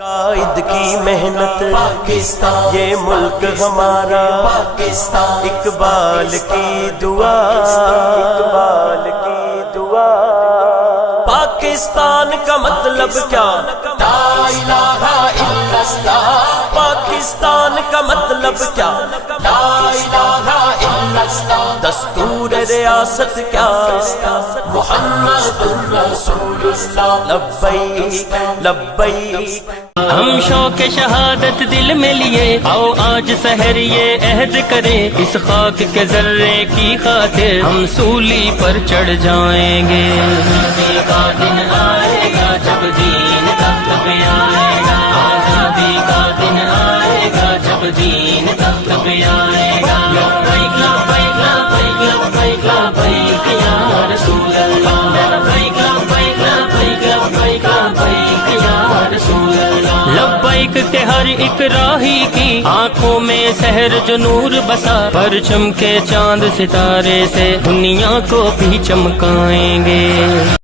قائد کی محنت پاکستان، یہ ملک ہمارا پاکستان، اقبال کی دعا، اقبال کی دعا۔ پاکستان کا مطلب کیا؟ لا الہ الا اللہ۔ پاکستان کا مطلب کیا؟ لا الہ الا اللہ۔ دستور ریاست کیا؟ محمد رسول اللہ۔ لبیک لبیک۔ ہم شوق شہادت دل میں لیے، آؤ آج سحر یہ عہد کریں، اس خاک کے ذرے کی خاطر ہم سولی پر چڑھ جائیں گے۔ آزادی کا دن آئے گا جب دین تخت پہ آئے گا، آزادی کا دن آئے گا جب دین تخت پہ آئے گا۔ لبیک لبیک لبیک لبیک لبیک یا رسول اللہ، لبیک لبیک لبیک لبیک لبیک یا رسول اللہ۔ لبیک کے ہر ایک راہی کی آنکھوں میں سحر جو نور بسا، پرچم کے چاند ستارے سے دنیا کو بھی چمکائیں گے۔